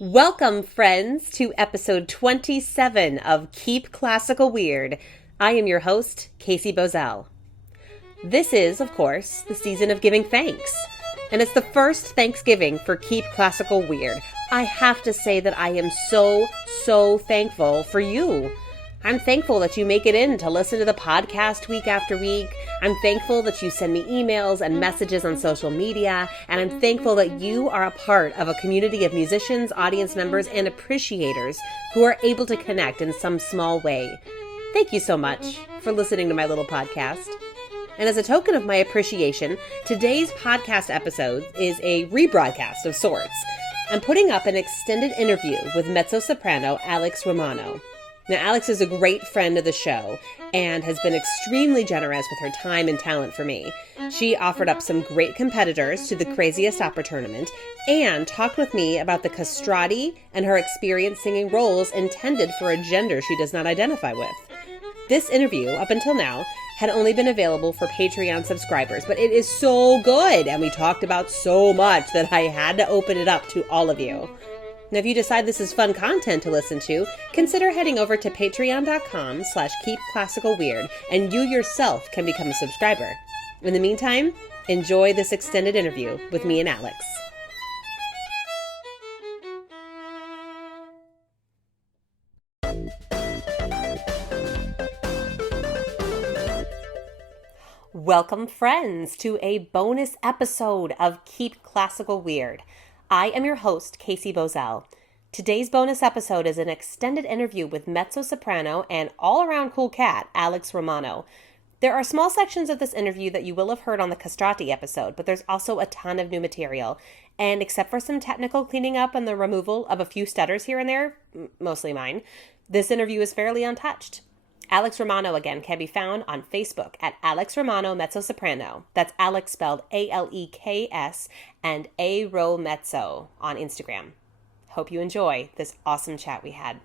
Welcome, friends, to episode 27 of Keep Classical Weird. I am your host, Casey Bozell. This is, of course, the season of giving thanks. And it's the first Thanksgiving for Keep Classical Weird. I have to say that I am so thankful for you. I'm thankful that you make it in to listen to the podcast week after week. I'm thankful that you send me emails and messages on social media. And I'm thankful that you are a part of a community of musicians, audience members, and appreciators who are able to connect in some small way. Thank you so much for listening to my little podcast. And as a token of my appreciation, today's podcast episode is a rebroadcast of sorts. I'm putting up an extended interview with mezzo-soprano Alex Romano. Now, Alex is a great friend of the show and has been extremely generous with her time and talent for me. She offered up some great competitors to the Craziest Opera Tournament and talked with me about the castrati and her experience singing roles intended for a gender she does not identify with. This interview, up until now, had only been available for Patreon subscribers, but it is so good, and we talked about so much that I had to open it up to all of you. Now, if you decide this is fun content to listen to, consider heading over to patreon.com/keepclassicalweird, and you yourself can become a subscriber. In the meantime, enjoy this extended interview with me and Alex. Welcome, friends, to a bonus episode of Keep Classical Weird. I am your host, Casey Bozell. Today's bonus episode is an extended interview with mezzo-soprano and all-around cool cat, Alex Romano. There are small sections of this interview that you will have heard on the castrati episode, but there's also a ton of new material. And except for some technical cleaning up and the removal of a few stutters here and there, mostly mine, this interview is fairly untouched. Alex Romano, again, can be found on Facebook at Alex Romano Mezzo-Soprano. That's Alex spelled A-L-E-K-S and A-Ro Mezzo on Instagram. Hope you enjoy this awesome chat we had.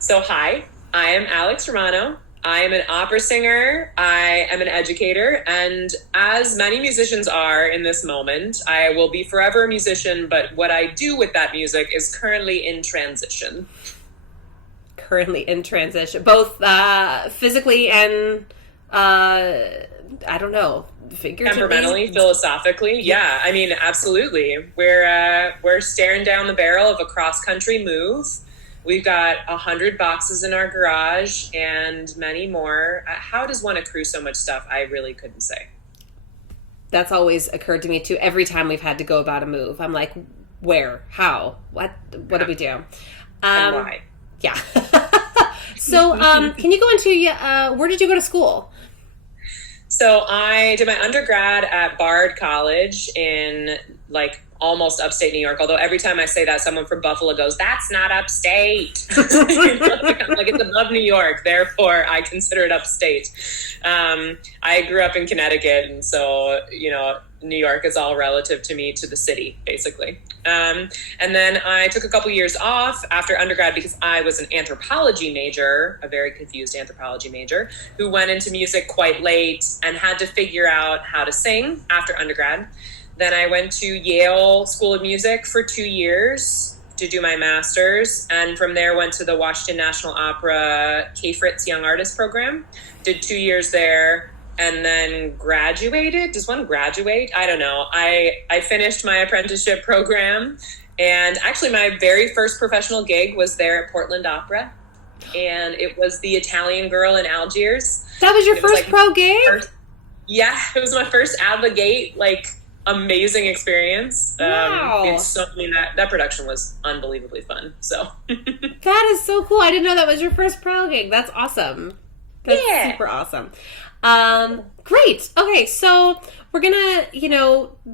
So hi, I am Alex Romano. I am an opera singer. I am an educator. And as many musicians are in this moment, I will be forever a musician, but what I do with that music is currently in transition. Currently in transition, both physically and I don't know, figuratively, temperamentally, philosophically. Yeah, I mean, absolutely. We're staring down the barrel of a cross-country move. We've got 100 boxes in our garage and many more. How does one accrue so much stuff? I really couldn't say. That's always occurred to me too. Every time we've had to go about a move, I'm like, where, how, what do we do, and why? Yeah. So, can you go into, where did you go to school? So I did my undergrad at Bard College in almost upstate New York. Although every time I say that, someone from Buffalo goes, "That's not upstate." I'm like, it's above New York, therefore I consider it upstate. I grew up in Connecticut, and so New York is all relative to me, to the city, basically. And then I took a couple years off after undergrad because I was an anthropology major, a very confused anthropology major, who went into music quite late and had to figure out how to sing after undergrad. Then I went to Yale School of Music for 2 years to do my master's. And from there went to the Washington National Opera K. Fritz Young Artist Program. Did 2 years there and then graduated. Does one graduate? I don't know. I finished my apprenticeship program. And actually my very first professional gig was there at Portland Opera. And it was the Italian Girl in Algiers. That was your first pro gig? Yeah, it was my first out of the gate, amazing experience. Wow. That production was unbelievably fun. So that is so cool. I didn't know that was your first pro gig. That's awesome. That's super awesome. Great. Okay, so we're gonna,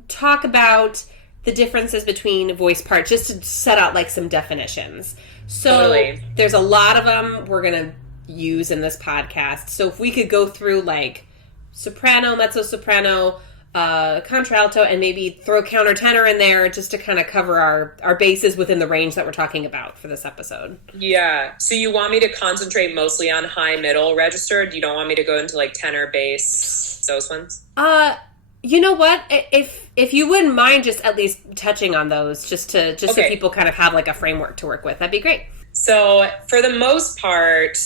talk about the differences between voice parts, just to set out some definitions. So totally. There's a lot of them we're gonna use in this podcast. So if we could go through soprano, mezzo-soprano, contralto, and maybe throw countertenor in there just to kind of cover our bases within the range that we're talking about for this episode. Yeah. So you want me to concentrate mostly on high middle register? You don't want me to go into tenor, bass, those ones? You know what? If you wouldn't mind just at least touching on those, just so people kind of have like a framework to work with, that'd be great. So for the most part,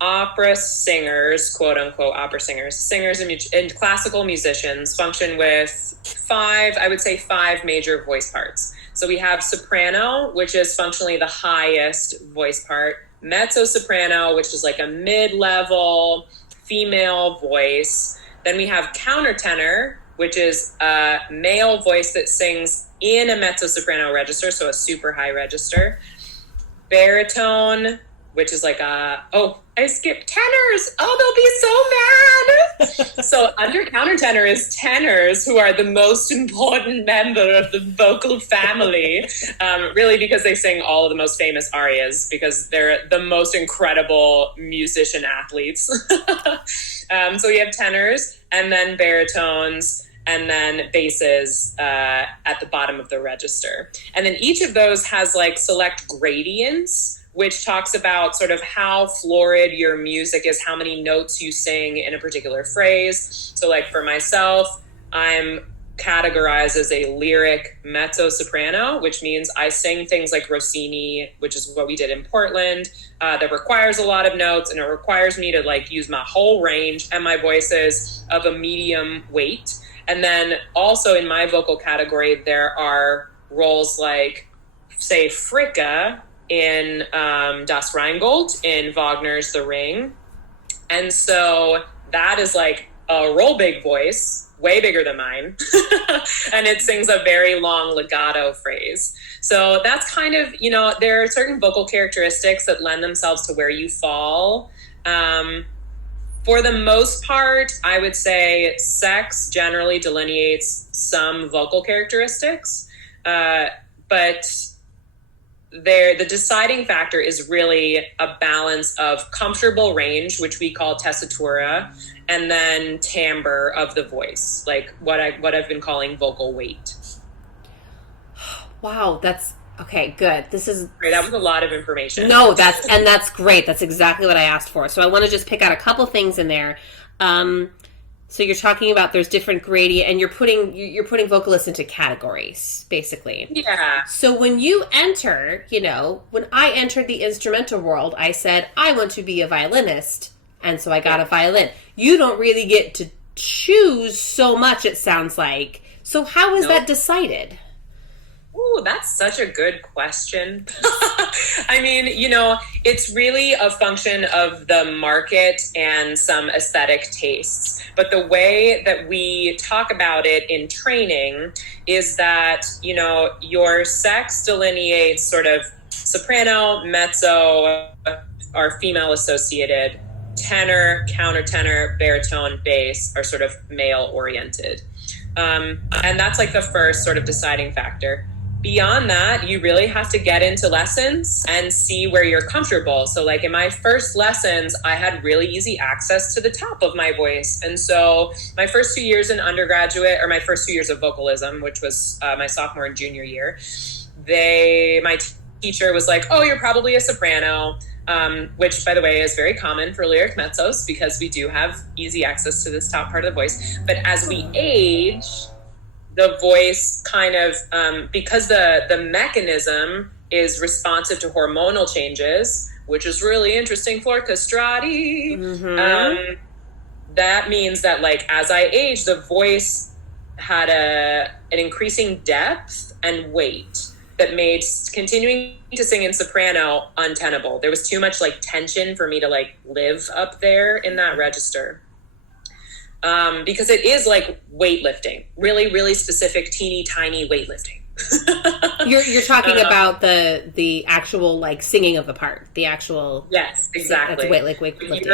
opera singers, quote unquote opera singers and classical musicians function with five major voice parts. So we have soprano, which is functionally the highest voice part, mezzo soprano, which is like a mid-level female voice. Then we have countertenor, which is a male voice that sings in a mezzo-soprano register, so a super high register. Baritone, which is like I skipped tenors. Oh, they'll be so mad. So under countertenor is tenors, who are the most important member of the vocal family, really because they sing all of the most famous arias, because they're the most incredible musician athletes. So we have tenors, and then baritones, and then basses at the bottom of the register. And then each of those has like select gradients, which talks about sort of how florid your music is, how many notes you sing in a particular phrase. So like for myself, I'm categorized as a lyric mezzo-soprano, which means I sing things like Rossini, which is what we did in Portland, that requires a lot of notes, and it requires me to like use my whole range, and my voice is of a medium weight. And then also in my vocal category, there are roles like, say, Fricka in Das Rheingold in Wagner's The Ring. And so that is like a roll big voice, way bigger than mine. And it sings a very long legato phrase. So that's kind of, there are certain vocal characteristics that lend themselves to where you fall. For the most part, I would say sex generally delineates some vocal characteristics, but the deciding factor is really a balance of comfortable range, which we call tessitura, and then timbre of the voice, like what I've been calling vocal weight. Wow, that's okay. Good. This is great. That was a lot of information. No, that's great. That's exactly what I asked for. So I want to just pick out a couple things in there. So you're talking about there's different gradient, and you're putting vocalists into categories, basically. Yeah. So when you enter, when I entered the instrumental world, I said I want to be a violinist, and so I got a violin. You don't really get to choose so much, it sounds like. So how is that decided? Ooh, that's such a good question. I mean, it's really a function of the market and some aesthetic tastes. But the way that we talk about it in training is that, your sex delineates sort of soprano, mezzo are female associated, tenor, countertenor, baritone, bass are sort of male oriented. And that's like the first sort of deciding factor. Beyond that, you really have to get into lessons and see where you're comfortable. So like in my first lessons, I had really easy access to the top of my voice. And so my first 2 years in undergraduate, or my first 2 years of vocalism, which was my sophomore and junior year, my teacher was like, oh, you're probably a soprano, which, by the way, is very common for lyric mezzos because we do have easy access to this top part of the voice. But as we age, the voice kind of, because the mechanism is responsive to hormonal changes, which is really interesting for castrati. Mm-hmm. That means that, like, as I aged, the voice had an increasing depth and weight that made continuing to sing in soprano untenable. There was too much, like, tension for me to, like, live up there in that register. Because it is like weightlifting, really, really specific, teeny tiny weightlifting. You're talking about the actual like singing of the part, the actual. Yes, exactly. That's weightlifting.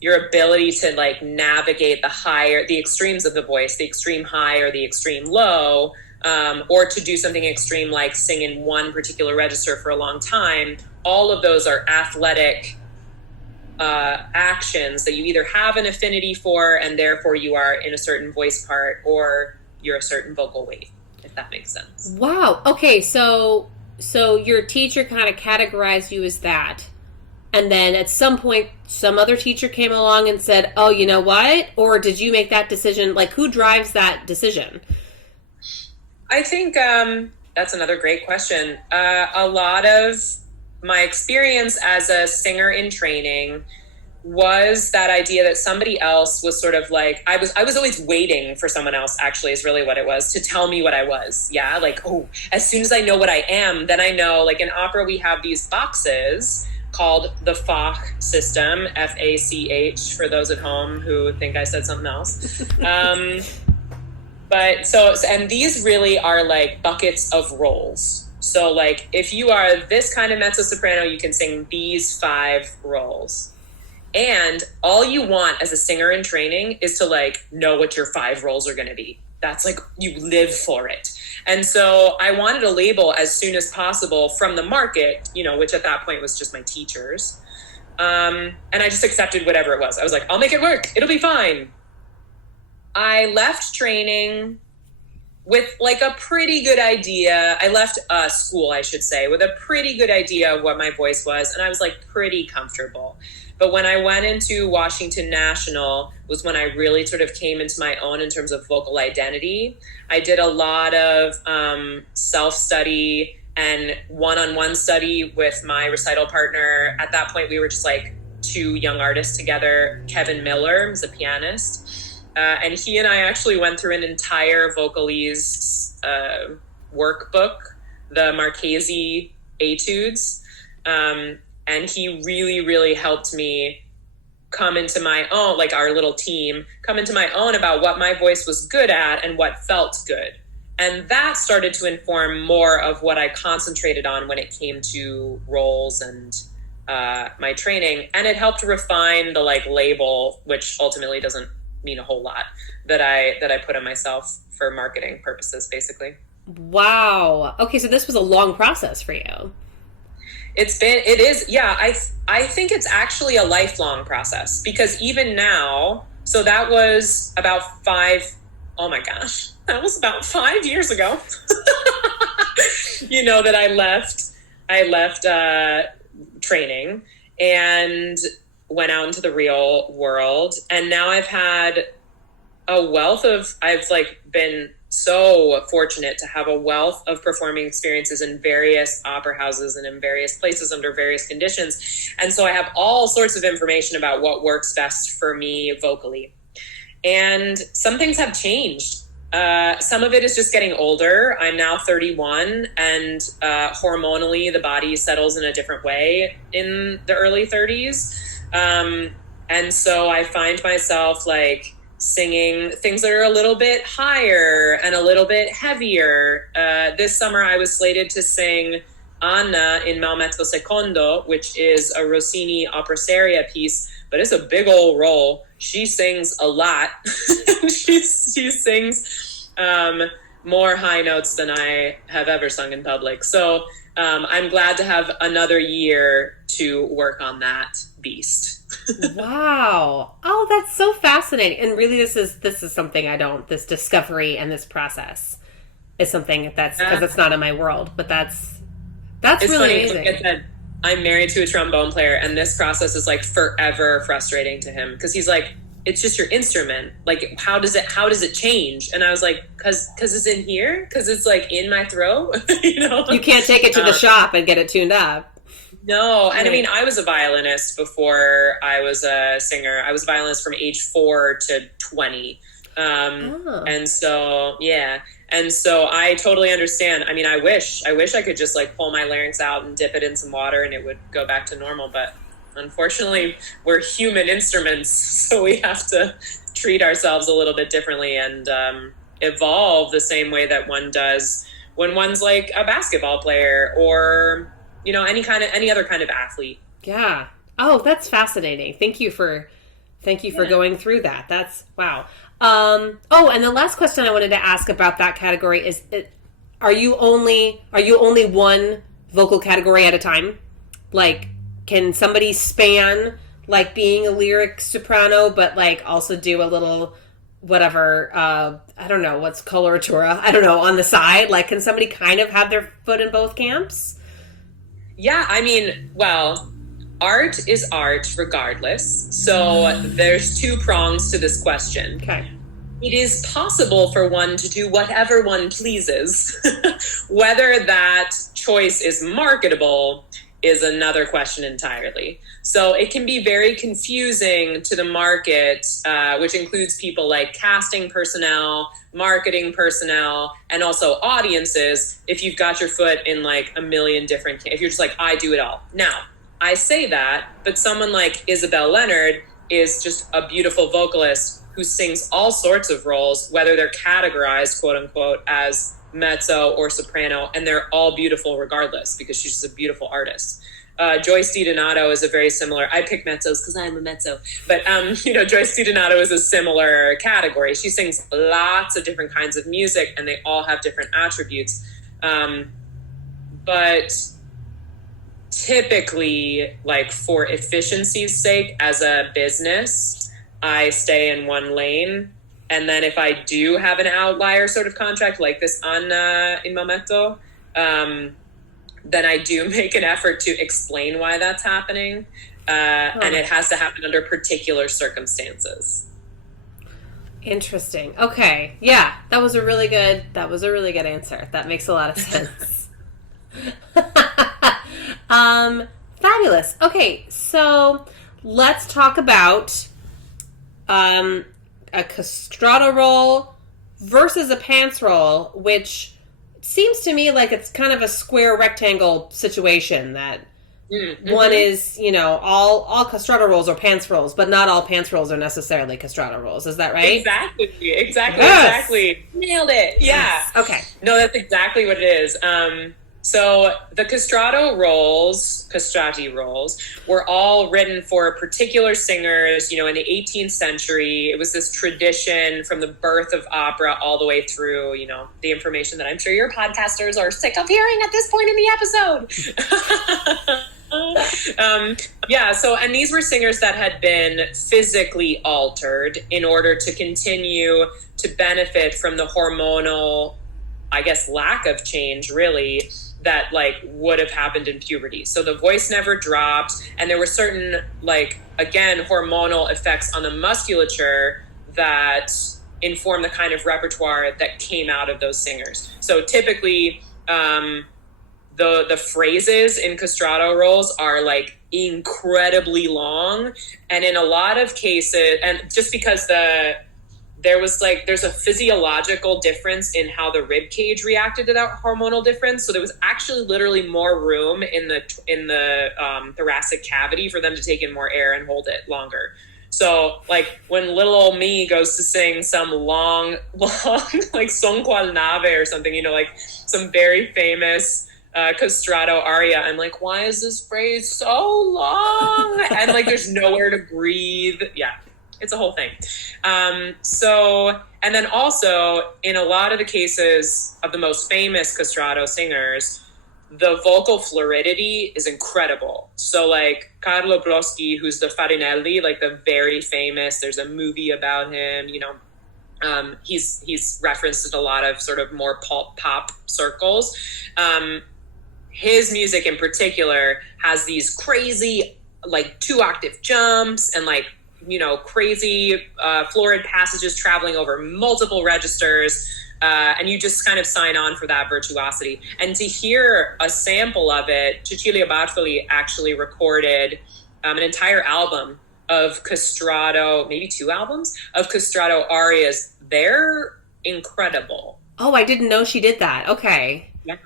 Your ability to like navigate the extremes of the voice, the extreme high or the extreme low, or to do something extreme like sing in one particular register for a long time. All of those are athletic actions that you either have an affinity for and therefore you are in a certain voice part, or you're a certain vocal weight, if that makes sense. Wow. Okay, so your teacher kind of categorized you as that. And then at some point, some other teacher came along and said, oh, you know what? Or did you make that decision? Like, who drives that decision? I think that's another great question. A lot of my experience as a singer in training was that idea that somebody else was sort of like, I was always waiting for someone else, actually, is really what it was, to tell me what I was. Yeah, like, oh, as soon as I know what I am, then I know. Like in opera, we have these boxes called the Fach system, F-A-C-H, for those at home who think I said something else. And these really are like buckets of roles. So like, if you are this kind of mezzo-soprano, you can sing these 5 roles. And all you want as a singer in training is to like know what your 5 roles are going to be. That's like, you live for it. And so I wanted a label as soon as possible from the market, you know, which at that point was just my teachers. And I just accepted whatever it was. I was like, I'll make it work. It'll be fine. I left training with like a pretty good idea. I left school, I should say, with a pretty good idea of what my voice was. And I was like pretty comfortable. But when I went into Washington National was when I really sort of came into my own in terms of vocal identity. I did a lot of self-study and one-on-one study with my recital partner. At that point, we were just like 2 young artists together. Kevin Miller, who's a pianist. And he and I actually went through an entire Vocalese workbook, the Marchesi Etudes. And he really, really helped me come into my own, like our little team, come into my own about what my voice was good at and what felt good. And that started to inform more of what I concentrated on when it came to roles and my training. And it helped refine the like label, which ultimately doesn't mean a whole lot, that I put on myself for marketing purposes, basically. Wow. Okay, so this was a long process for you. It is. Yeah. I think it's actually a lifelong process, because even now, so that was about oh my gosh, that was about 5 years ago, you know, that I left training and went out into the real world. And now I've had I've like been so fortunate to have a wealth of performing experiences in various opera houses and in various places under various conditions. And so I have all sorts of information about what works best for me vocally. And some things have changed. Some of it is just getting older. I'm now 31, and hormonally the body settles in a different way in the early 30s. And so I find myself like singing things that are a little bit higher and a little bit heavier. This summer I was slated to sing Anna in Maometto Secondo, which is a Rossini opera seria piece, but it's a big old role. She sings a lot. she sings more high notes than I have ever sung in public. So I'm glad to have another year to work on that beast. Wow. Oh, that's so fascinating. And really this is something this discovery and this process is something because it's not in my world, but that's it's really funny, amazing. Like I said, I'm married to a trombone player, and this process is like forever frustrating to him, because he's like, it's just your instrument. Like, how does it change? And I was like, cause it's in here, cause it's like in my throat. You know, you can't take it to the shop and get it tuned up. No. And I mean, I was a violinist before I was a singer. I was a violinist from age 4 to 20. And so, yeah. And so I totally understand. I mean, I wish I could just like pull my larynx out and dip it in some water and it would go back to normal. But unfortunately, we're human instruments, so we have to treat ourselves a little bit differently and evolve the same way that one does when one's like a basketball player or, you know, any other kind of athlete. Yeah. Oh, that's fascinating. Thank you for going through that. That's wow. And the last question I wanted to ask about that category is, are you only one vocal category at a time? Like, can somebody span like being a lyric soprano, but like also do a little whatever, I don't know, what's coloratura? I don't know, on the side? Like, can somebody kind of have their foot in both camps? Yeah, I mean, well, art is art regardless. So there's two prongs to this question. Okay. It is possible for one to do whatever one pleases. Whether that choice is marketable is another question entirely. So it can be very confusing to the market, which includes people like casting personnel, marketing personnel, and also audiences, if you've got your foot in like a million different, if you're just like, I do it all. Now, I say that, but someone like Isabel Leonard is just a beautiful vocalist who sings all sorts of roles, whether they're categorized, quote unquote, as mezzo or soprano, and they're all beautiful regardless, because she's just a beautiful artist. Joyce DiDonato is a very similar, I pick mezzos because I'm a mezzo, but Joyce DiDonato is a similar category. She sings lots of different kinds of music, and they all have different attributes. But typically, like for efficiency's sake, as a business, I stay in one lane. And then if I do have an outlier sort of contract like this Anna in Maometto, then I do make an effort to explain why that's happening. And it has to happen under particular circumstances. Interesting. Okay. Yeah, that was a really good answer. That makes a lot of sense. Fabulous. Okay, so let's talk about a castrato roll versus a pants roll, which seems to me like it's kind of a square rectangle situation that one is, all castrato rolls are pants rolls, but not all pants rolls are necessarily castrato rolls. Is that right? Exactly. Yes. Exactly. Nailed it. Yeah. Yes. Okay. No, that's exactly what it is. So the castrati rolls were all written for particular singers, in the 18th century. It was this tradition from the birth of opera all the way through, the information that I'm sure your podcasters are sick of hearing at this point in the episode. And these were singers that had been physically altered in order to continue to benefit from the hormonal, I guess, lack of change, really, that would have happened in puberty. So the voice never dropped, and there were certain again hormonal effects on the musculature that inform the kind of repertoire that came out of those singers. So typically the phrases in castrato rolls are incredibly long, and in a lot of cases, and just because there's a physiological difference in how the rib cage reacted to that hormonal difference. So there was actually literally more room in the thoracic cavity for them to take in more air and hold it longer. So when little old me goes to sing some long Son qual nave or something, some very famous castrato aria, I'm like, why is this phrase so long? And there's nowhere to breathe. Yeah. It's a whole thing. And then also, in a lot of the cases of the most famous castrato singers, the vocal fluidity is incredible. So Carlo Broschi, who's the Farinelli, the very famous, there's a movie about him, he's referenced in a lot of sort of more pop circles. His music in particular has these crazy, 2-octave jumps and crazy florid passages traveling over multiple registers, and you just kind of sign on for that virtuosity. And to hear a sample of it, Cecilia Bartoli actually recorded an entire album of castrato, maybe 2 albums, of castrato arias. They're incredible. Oh, I didn't know she did that. Okay. Yeah,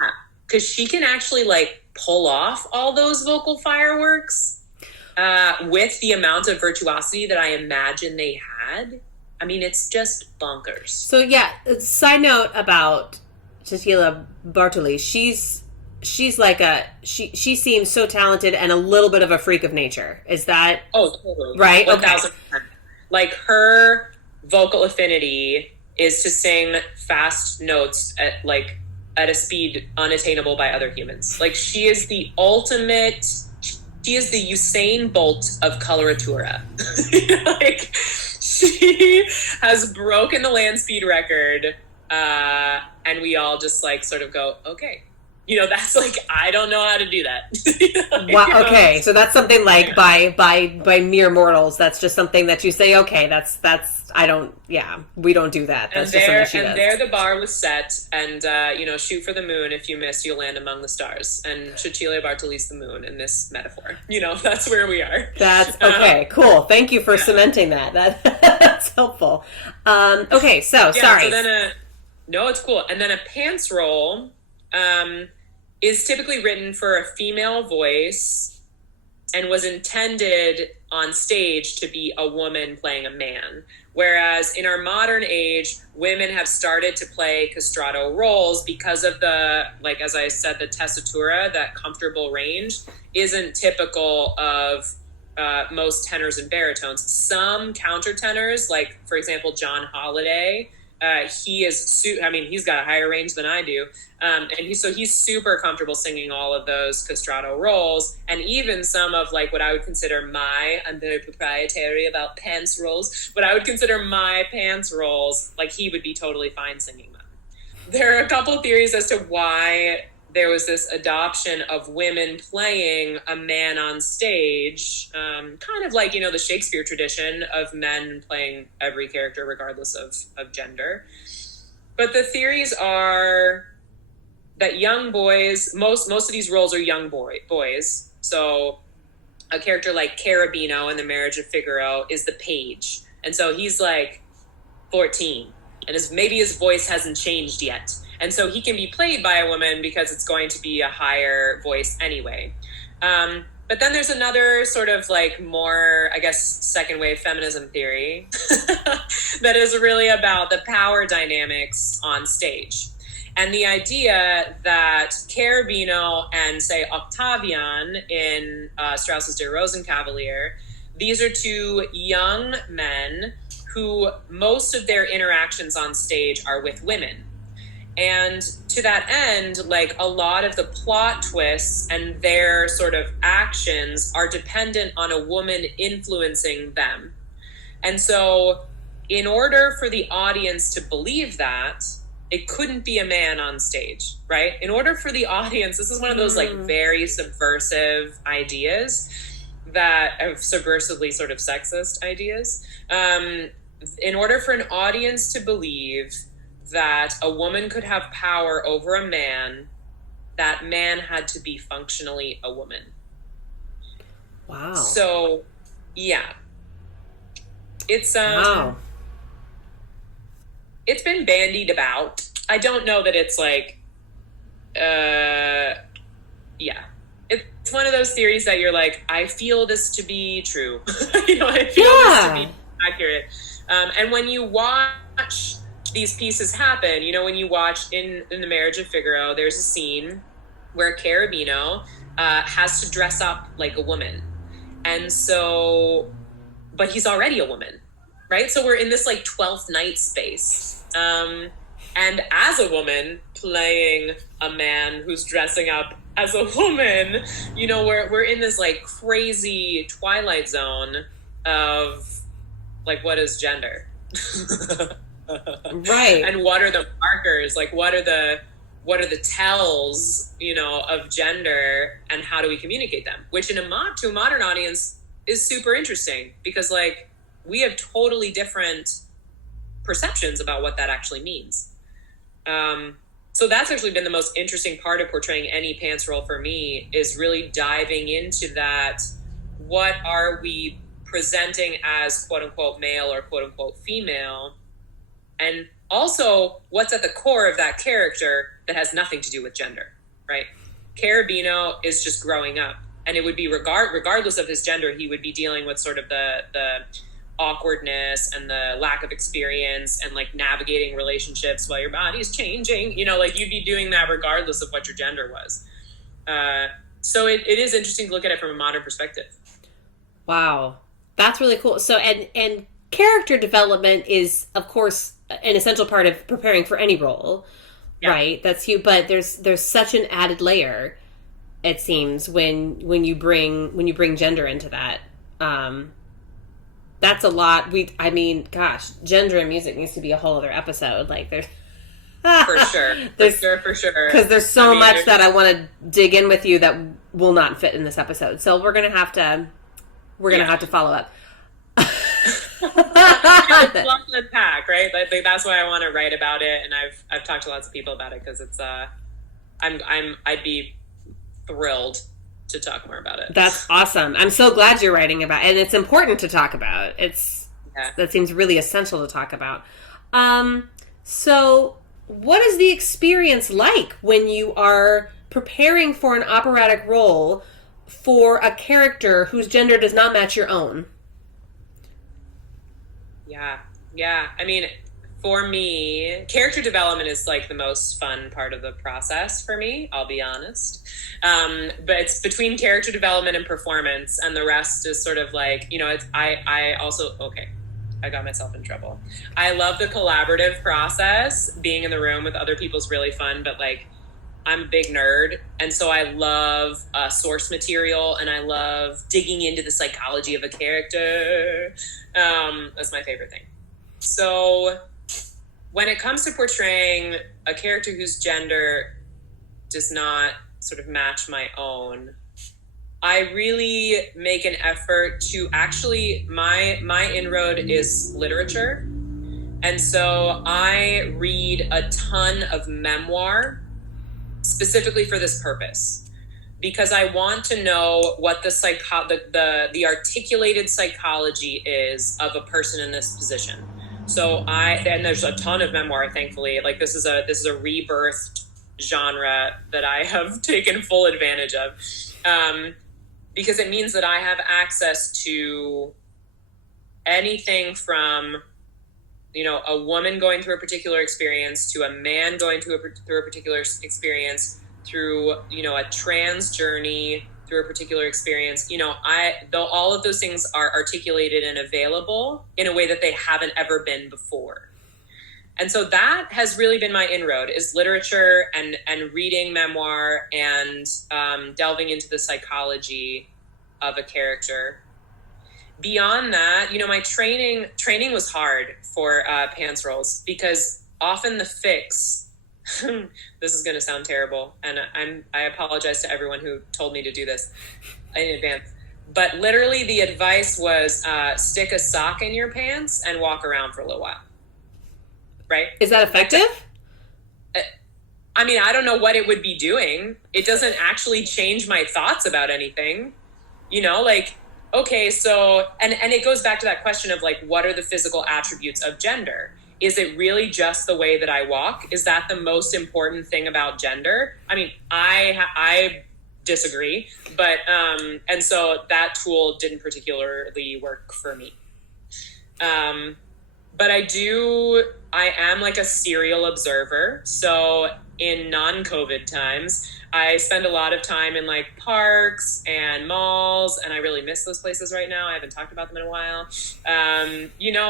because she can actually pull off all those vocal fireworks with the amount of virtuosity that I imagine they had. I mean, it's just bonkers. So yeah, side note about Cecilia Bartoli, she's she seems so talented and a little bit of a freak of nature. Is that totally right? 1,000%. Okay. Her vocal affinity is to sing fast notes at a speed unattainable by other humans. She is the ultimate. She is the Usain Bolt of coloratura. She has broken the land speed record, and we all just sort of go, okay, That's like, I don't know how to do that. Wow. Okay, so that's something like by mere mortals. That's just something that you say. Okay, that's I don't. Yeah, we don't do that. That's just something she does. There the bar was set, and shoot for the moon. If you miss, you'll land among the stars. And Cecilia Bartoli's the moon in this metaphor. That's where we are. That's okay. Cool. Thank you for cementing that. That's helpful. Okay, so sorry. So then no, it's cool. And then a pants roll is typically written for a female voice and was intended on stage to be a woman playing a man. Whereas in our modern age, women have started to play castrato roles because of the, like, as I said, the tessitura, that comfortable range, isn't typical of most tenors and baritones. Some countertenors, like, for example, John Holiday, he's got a higher range than I do. And he's super comfortable singing all of those castrato roles. And even some of like what I would consider I'm very proprietary about pants roles, what I would consider my pants roles, like he would be totally fine singing them. There are a couple of theories as to why there was this adoption of women playing a man on stage, kind of like, the Shakespeare tradition of men playing every character regardless of gender. But the theories are that young boys, most of these roles are young boys. So a character like Cherubino in The Marriage of Figaro is the page. And so he's like 14 and maybe his voice hasn't changed yet. And so he can be played by a woman because it's going to be a higher voice anyway. But then there's another sort of like more, I guess, second wave feminism theory that is really about the power dynamics on stage. And the idea that Cherubino and, say, Octavian in Strauss's Der Rosenkavalier, these are two young men who most of their interactions on stage are with women. And to that end, like a lot of the plot twists and their sort of actions are dependent on a woman influencing them. And so in order for the audience to believe that, it couldn't be a man on stage, right? In order for the audience, this is one of those like very subversive ideas that are subversively sort of sexist ideas. In order for an audience to believe that a woman could have power over a man, that man had to be functionally a woman. Wow. So, yeah. It's wow. It's been bandied about. I don't know that it's like yeah. It's one of those theories that you're like, I feel this to be true. I feel this to be accurate. And when you watch these pieces happen, when you watch in The Marriage of Figaro, there's a scene where Cherubino has to dress up like a woman. And so, but he's already a woman, right? So we're in this like 12th night space. And as a woman playing a man who's dressing up as a woman, we're in this like crazy twilight zone of like, what is gender? Right. And what are the markers? Like, what are the tells, of gender, and how do we communicate them? Which to a modern audience is super interesting because like we have totally different perceptions about what that actually means. So that's actually been the most interesting part of portraying any pants role for me, is really diving into that. What are we presenting as quote unquote male or quote unquote female? And also, what's at the core of that character that has nothing to do with gender, right? Cherubino is just growing up, and it would be regardless of his gender, he would be dealing with sort of the awkwardness and the lack of experience and like navigating relationships while your body's changing. Like you'd be doing that regardless of what your gender was. So it is interesting to look at it from a modern perspective. Wow, that's really cool. So and character development is, of course, an essential part of preparing for any role, right? That's huge. But there's such an added layer, it seems, when you bring gender into that. That's a lot. Gosh, gender in music needs to be a whole other episode. Like For sure. For sure. Because there's so much that I want to dig in with you that will not fit in this episode. So we're gonna have to follow up. It's a lot to unpack, right? Like, that's why I want to write about it, and I've talked to lots of people about it because it's I'd be thrilled to talk more about it. That's awesome. I'm so glad you're writing about it, and it's important to talk about. That seems really essential to talk about. So what is the experience like when you are preparing for an operatic role for a character whose gender does not match your own? Yeah. I mean, for me, character development is like the most fun part of the process for me, I'll be honest. But it's between character development and performance, and the rest is sort of like, I got myself in trouble. I love the collaborative process. Being in the room with other people is really fun, but like, I'm a big nerd, and so I love source material, and I love digging into the psychology of a character. That's my favorite thing. So when it comes to portraying a character whose gender does not sort of match my own, I really make an effort to actually, my inroad is literature. And so I read a ton of memoir specifically for this purpose, because I want to know what the articulated psychology is of a person in this position. So and there's a ton of memoir, thankfully. Like this is a rebirthed genre that I have taken full advantage of, because it means that I have access to anything from, a woman going through a particular experience to a man going through a particular experience, through, a trans journey through a particular experience. Though all of those things are articulated and available in a way that they haven't ever been before. And so that has really been my inroad, is literature and reading memoir and delving into the psychology of a character. Beyond that, my training was hard for pants roles, because often the fix, this is going to sound terrible, and I apologize to everyone who told me to do this in advance, but literally the advice was stick a sock in your pants and walk around for a little while. Right? Is that effective? I mean, I don't know what it would be doing. It doesn't actually change my thoughts about anything. Okay, so, and it goes back to that question of like, what are the physical attributes of gender? Is it really just the way that I walk? Is that the most important thing about gender? I mean, I disagree, but, and so that tool didn't particularly work for me. But I am like a serial observer. So in non-COVID times, I spend a lot of time in like parks and malls, and I really miss those places right now. I haven't talked about them in a while.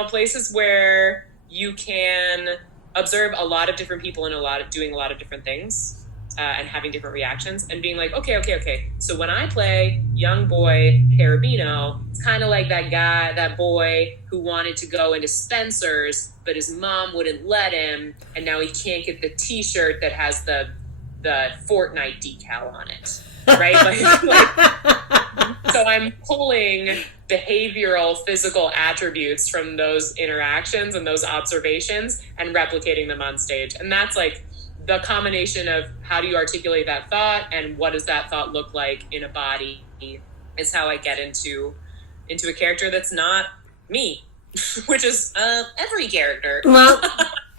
Places where you can observe a lot of different people and doing a lot of different things. And having different reactions and being like, okay. So when I play young boy Carabino, it's kind of like that boy who wanted to go into Spencer's, but his mom wouldn't let him. And now he can't get the t-shirt that has the Fortnite decal on it. Right? So I'm pulling behavioral, physical attributes from those interactions and those observations and replicating them on stage. And that's like, the combination of how do you articulate that thought and what does that thought look like in a body is how I get into a character that's not me, which is every character. Well,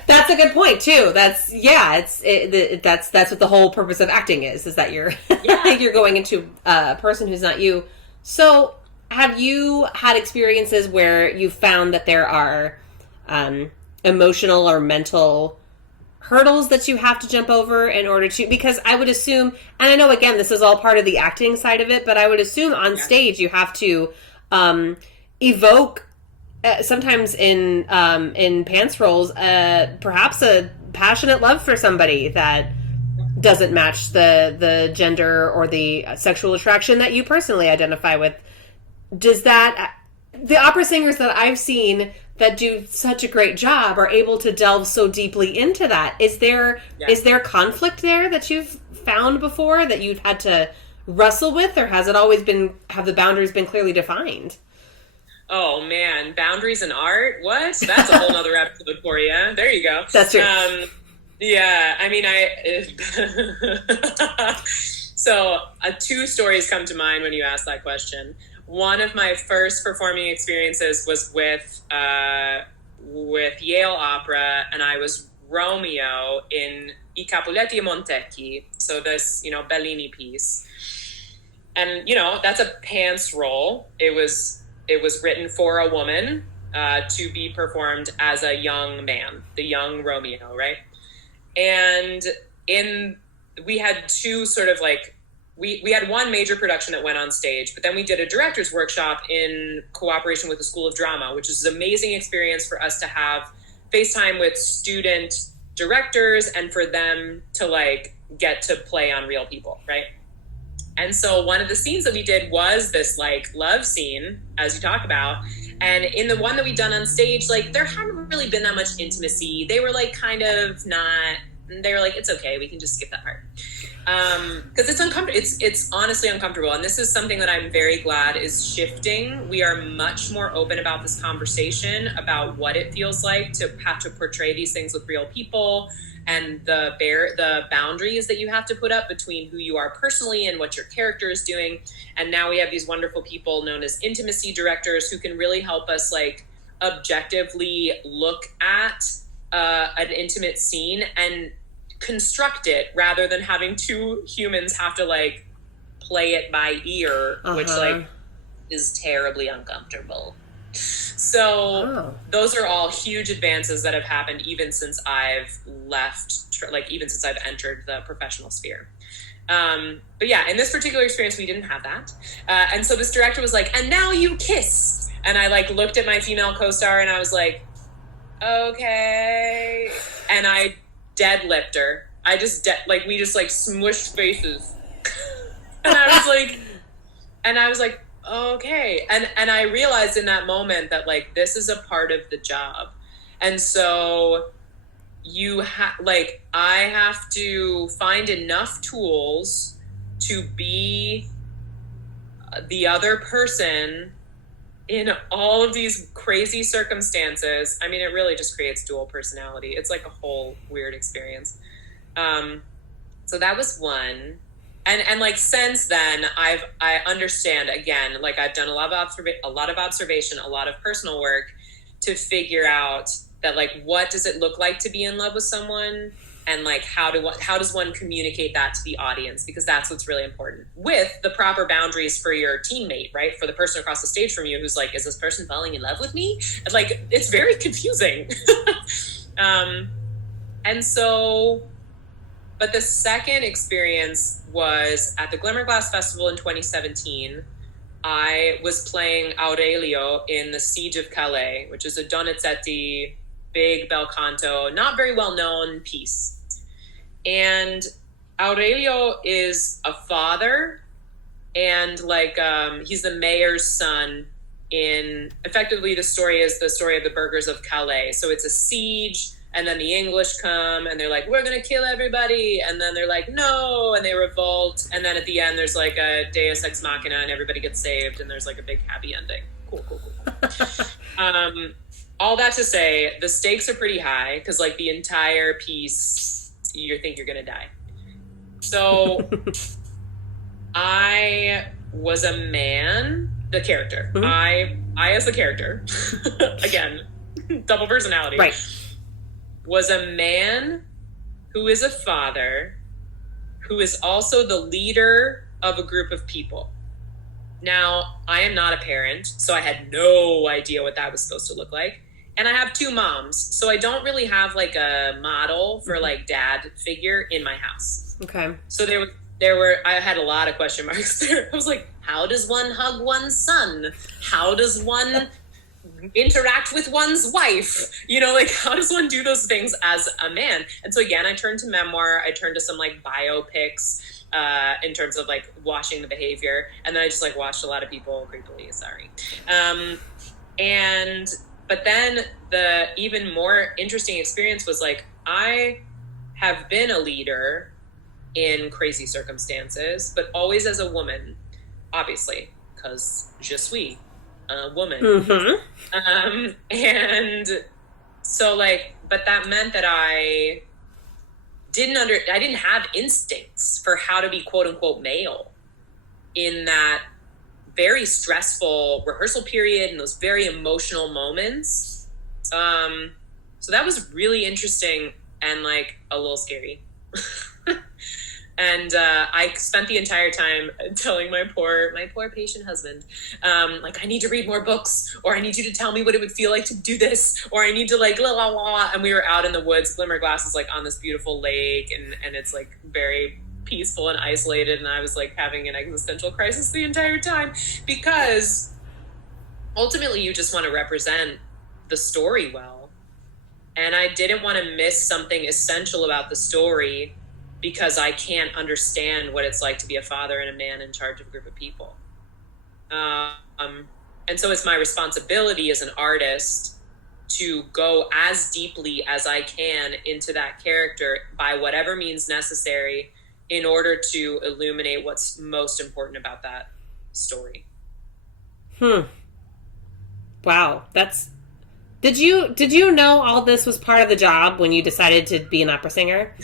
that's a good point too. That's what the whole purpose of acting is that you're you're going into a person who's not you. So have you had experiences where you found that there are emotional or mental hurdles that you have to jump over in order to, because I would assume, and I know again this is all part of the acting side of it, but I would assume on stage you have to evoke sometimes in pants roles perhaps a passionate love for somebody that doesn't match the gender or the sexual attraction that you personally identify with. Does that, the opera singers that I've seen that do such a great job are able to delve so deeply into that. Is there conflict there that you've found before that you've had to wrestle with, or has it always been, have the boundaries been clearly defined? Oh man, boundaries in art? What? That's a whole nother episode for you. There you go. That's true. Yeah, I mean, so two stories come to mind when you ask that question. One of my first performing experiences was with Yale Opera, and I was Romeo in I Capuletti e Montecchi, so this, Bellini piece. And, that's a pants role. It was written for a woman to be performed as a young man, the young Romeo, right? And we had two sort of like, we had one major production that went on stage, but then we did a director's workshop in cooperation with the School of Drama, which is an amazing experience for us to have FaceTime with student directors and for them to like get to play on real people, right? And so one of the scenes that we did was this like love scene, as you talk about. And in the one that we'd done on stage, like there hadn't really been that much intimacy. They were like kind of not, they were like, it's okay, we can just skip that part. Because it's uncomfortable. It's honestly uncomfortable. And this is something that I'm very glad is shifting. We are much more open about this conversation about what it feels like to have to portray these things with real people, and the boundaries that you have to put up between who you are personally and what your character is doing. And now we have these wonderful people known as intimacy directors who can really help us like objectively look at an intimate scene and construct it rather than having two humans have to like play it by ear, which like is terribly uncomfortable. So those are all huge advances that have happened even since I've left, like even since I've entered the professional sphere. But yeah, in this particular experience, we didn't have that. And so this director was like, and now you kiss. And I like looked at my female co-star and I was like, okay. And I deadlipped her. I just, we just like smushed faces. And I was like, okay. And I realized in that moment that like, this is a part of the job. And so I have to find enough tools to be the other person in all of these crazy circumstances. I mean, it really just creates dual personality. It's like a whole weird experience. So that was one. And like since then, I understand again, like I've done a lot of observation, a lot of personal work to figure out that like what does it look like to be in love with someone, and like how does one communicate that to the audience, because that's what's really important, with the proper boundaries for your teammate, right? For the person across the stage from you who's like, is this person falling in love with me? And like it's very confusing. And so. But the second experience was at the Glimmerglass Festival in 2017. I was playing Aurelio in The Siege of Calais, which is a Donizetti, big bel canto, not very well-known piece. And Aurelio is a father, and like he's the mayor's son effectively the story is the story of the burghers of Calais. So it's a siege. And then the English come and they're like, we're going to kill everybody. And then they're like, no. And they revolt. And then at the end, there's like a deus ex machina and everybody gets saved. And there's like a big happy ending. Cool. All that to say, the stakes are pretty high because like the entire piece, you think you're going to die. So I was a man, the character. Mm-hmm. I as the character, again, double personality. Right. Was a man who is a father, who is also the leader of a group of people. Now, I am not a parent, so I had no idea what that was supposed to look like. And I have two moms, so I don't really have like a model for like dad figure in my house. Okay. So I had a lot of question marks there. I was like, how does one hug one's son? How does one interact with one's wife, like how does one do those things as a man? And so again, I turned to memoir, I turned to some like biopics in terms of like watching the behavior, and then I just like watched a lot of people creepily, sorry. And But then the even more interesting experience was like, I have been a leader in crazy circumstances, but always as a woman, obviously, because je suis a woman. Mm-hmm. And so like, but that meant that I didn't have instincts for how to be quote unquote male in that very stressful rehearsal period and those very emotional moments. So that was really interesting and like a little scary. And I spent the entire time telling my poor patient husband, like, I need to read more books, or I need you to tell me what it would feel like to do this, or I need to like, la, la, la. And we were out in the woods. Glimmerglass is like on this beautiful lake, and it's like very peaceful and isolated. And I was like having an existential crisis the entire time, because ultimately you just want to represent the story well. And I didn't want to miss something essential about the story because I can't understand what it's like to be a father and a man in charge of a group of people. And so it's my responsibility as an artist to go as deeply as I can into that character by whatever means necessary in order to illuminate what's most important about that story. Wow. Did you know all this was part of the job when you decided to be an opera singer?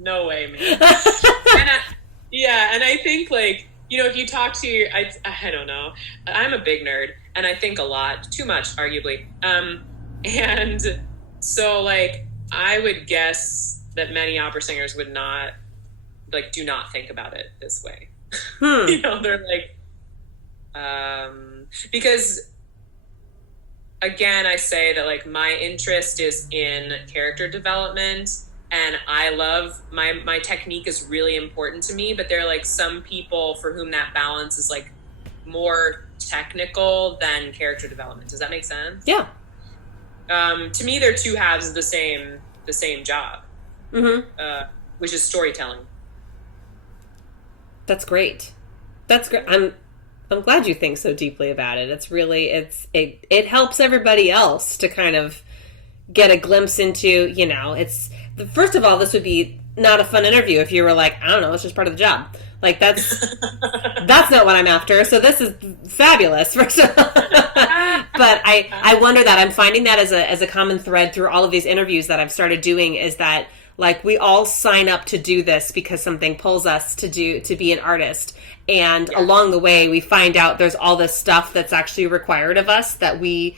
No way, man. And I think, like, you know, if you talk to, I don't know, I'm a big nerd, and I think a lot, too much, arguably. And so, like, I would guess that many opera singers would not, like, do not think about it this way. You know, they're like, because, again, I say that, like, my interest is in character development, and I love my technique is really important to me, but there are like some people for whom that balance is like more technical than character development. Does that make sense? Yeah. To me, they're two halves of the same job, which is storytelling. That's great. That's great. I'm glad you think so deeply about it. It's really it helps everybody else to kind of get a glimpse into, you know, first of all, this would be not a fun interview if you were like, I don't know, it's just part of the job. Like, that's not what I'm after. So this is fabulous. But I wonder that I'm finding that as a common thread through all of these interviews that I've started doing, is that, like, we all sign up to do this because something pulls us to be an artist. And along the way, we find out there's all this stuff that's actually required of us that we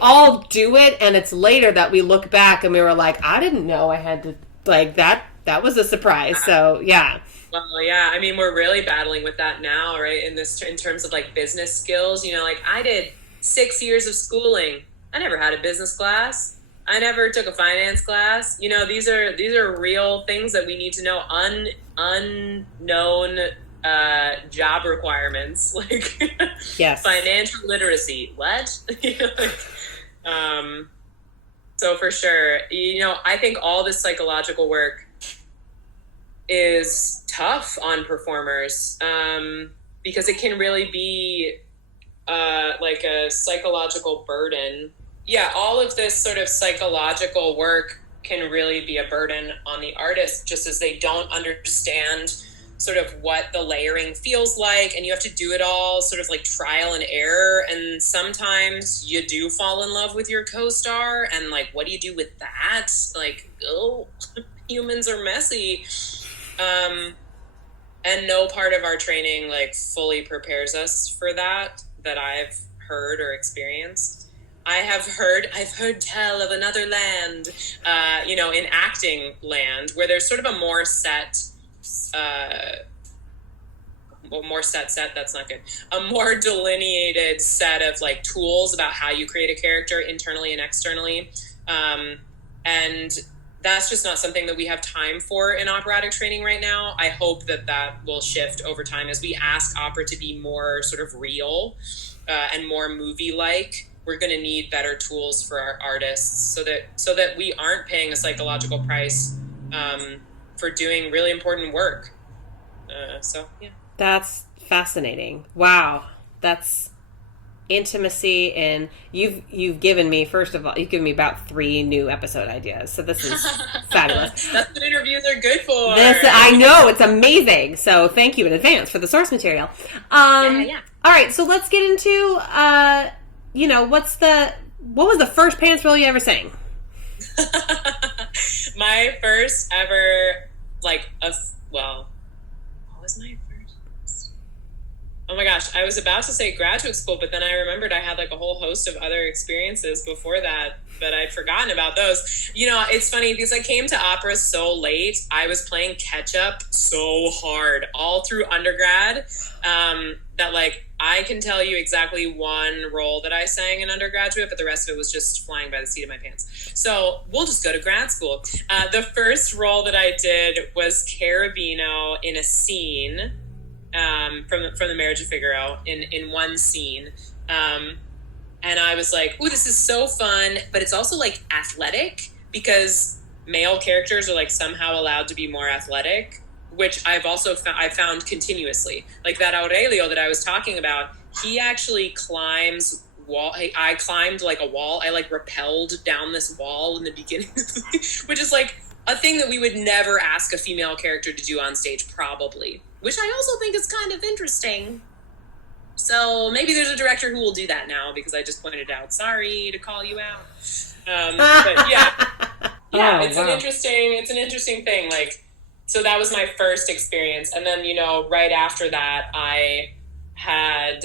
all do it, and it's later that we look back and we were like, I didn't know I had to, like, that was a surprise. So, yeah. Well, yeah, I mean, we're really battling with that now, right? In terms of like business skills, you know, like I did 6 years of schooling. I never had a business class. I never took a finance class. You know, these are real things that we need to know. Unknown job requirements, like yes. Financial literacy. What? You know, like, so for sure, you know, I think all this psychological work is tough on performers, because it can really be like a psychological burden. Yeah, all of this sort of psychological work can really be a burden on the artist, just as they don't understand sort of what the layering feels like, and you have to do it all sort of like trial and error, and sometimes you do fall in love with your co-star, and like, what do you do with that? Like, oh, humans are messy. And no part of our training like fully prepares us for that I've heard or experienced. I've heard tell of another land, you know, in acting land, where there's sort of a more set, that's not good. A more delineated set of like tools about how you create a character internally and externally. And that's just not something that we have time for in operatic training right now. I hope that will shift over time as we ask opera to be more sort of real and more movie-like. We're going to need better tools for our artists so that we aren't paying a psychological price for doing really important work. So, yeah. That's fascinating. Wow. That's intimacy, and you've given me, first of all, you've given me about 3 new episode ideas, so this is fabulous. That's what interviews are good for. This, I know, it's amazing, so thank you in advance for the source material. Yeah. All right, so let's get into what was the first pants role you ever sang? My first ever, what was my first? Oh my gosh, I was about to say graduate school, but then I remembered I had like a whole host of other experiences before that, but I'd forgotten about those. You know, it's funny because I came to opera so late. I was playing catch up so hard all through undergrad, that like I can tell you exactly one role that I sang in undergraduate, but the rest of it was just flying by the seat of my pants. So we'll just go to grad school. The first role that I did was Carabino in a scene from the Marriage of Figaro in one scene. And I was like, ooh, this is so fun, but it's also like athletic because male characters are like somehow allowed to be more athletic, which I've also found continuously. Like that Aurelio that I was talking about, he actually climbs wall. I climbed like a wall. I like rappelled down this wall in the beginning, which is like a thing that we would never ask a female character to do on stage, probably, which I also think is kind of interesting. So maybe there's a director who will do that now because I just pointed out. Sorry to call you out. But yeah, it's an interesting thing. Like, so that was my first experience. And then, right after that, I had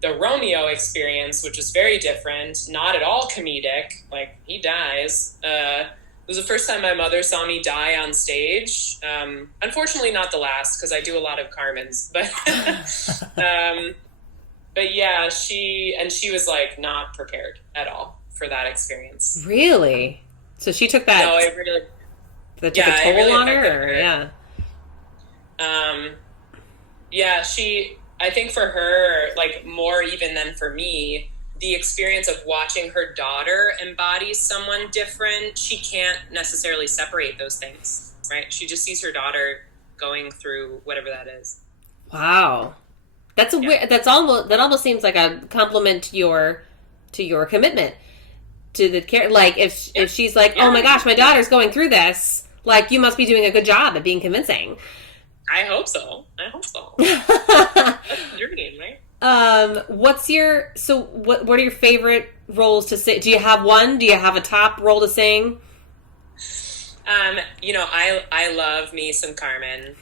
the Romeo experience, which was very different, not at all comedic. Like, he dies. It was the first time my mother saw me die on stage. Unfortunately, not the last, because I do a lot of Carmens. But but yeah, she was like not prepared at all for that experience. Really? So she took that. No, it really. That took a toll on her? Yeah. Yeah, I think for her, like more even than for me, the experience of watching her daughter embody someone different, she can't necessarily separate those things, right? She just sees her daughter going through whatever that is. Wow. That almost seems like a compliment to your commitment to the care. Like if she's like, oh my gosh, my daughter's going through this, like you must be doing a good job at being convincing. I hope so. That's your game, right? What are your favorite roles to sing? Do you have one? Do you have a top role to sing? I love me some Carmen.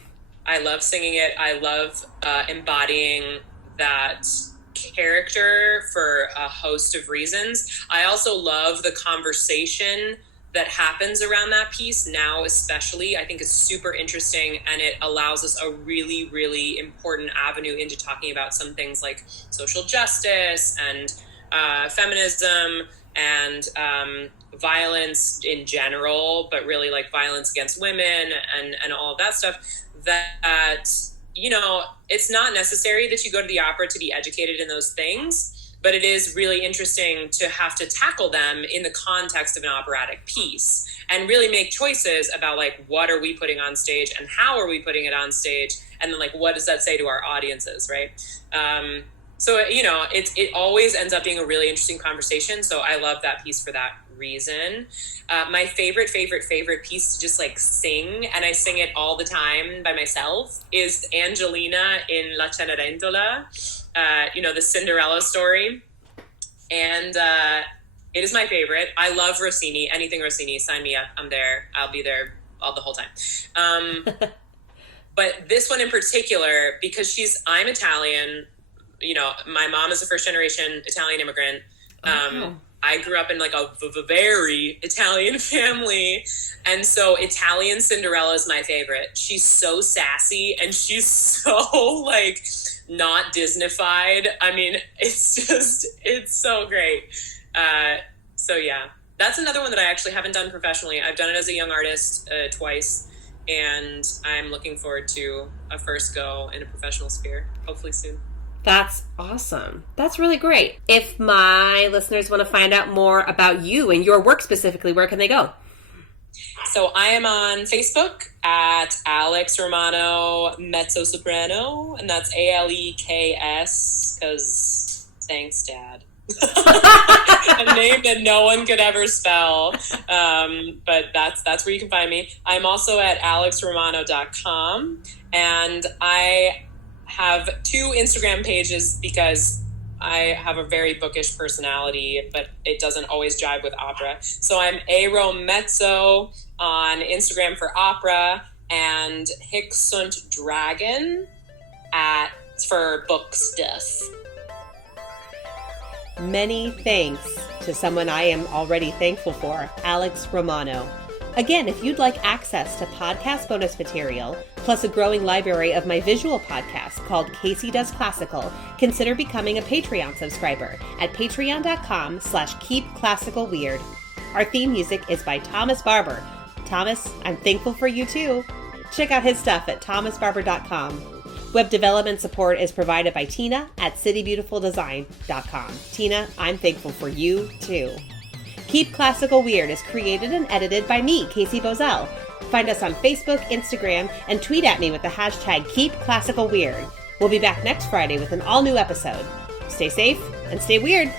I love singing it. I love embodying that character for a host of reasons. I also love the conversation that happens around that piece now, especially. I think it's super interesting, and it allows us a really, really important avenue into talking about some things like social justice and feminism and violence in general, but really like violence against women and all of that stuff. That it's not necessary that you go to the opera to be educated in those things, but it is really interesting to have to tackle them in the context of an operatic piece and really make choices about like what are we putting on stage and how are we putting it on stage, and then like what does that say to our audiences, right? So it always ends up being a really interesting conversation. So I love that piece for that reason. My favorite piece to just like sing, and I sing it all the time by myself, is Angelina in La Cenerentola. The Cinderella story. And it is my favorite. I love Rossini. Anything Rossini, sign me up. I'm there. I'll be there all the whole time. But this one in particular, because I'm Italian, my mom is a first generation Italian immigrant. I grew up in like a very Italian family. And so Italian Cinderella is my favorite. She's so sassy and she's so like not Disneyfied. I mean, it's so great. So yeah, that's another one that I actually haven't done professionally. I've done it as a young artist twice, and I'm looking forward to a first go in a professional sphere, hopefully soon. That's awesome. That's really great. If my listeners want to find out more about you and your work specifically, where can they go? So I am on Facebook at Alex Romano Mezzo Soprano, and that's ALEKS because Thanks, Dad. A name that no one could ever spell. But that's where you can find me. I'm also at alexromano.com, and I have 2 Instagram pages because I have a very bookish personality, but it doesn't always jive with opera. So I'm Aromezzo on Instagram for opera, and Hicksunt Dragon for book stuff. Many thanks to someone I am already thankful for, Alex Romano. Again, if you'd like access to podcast bonus material, plus a growing library of my visual podcast called Casey Does Classical, consider becoming a Patreon subscriber at patreon.com/keepclassicalweird. Our theme music is by Thomas Barber. Thomas, I'm thankful for you too. Check out his stuff at thomasbarber.com. Web development support is provided by Tina at citybeautifuldesign.com. Tina, I'm thankful for you too. Keep Classical Weird is created and edited by me, Casey Bozell. Find us on Facebook, Instagram, and tweet at me with the hashtag #KeepClassicalWeird. We'll be back next Friday with an all-new episode. Stay safe and stay weird.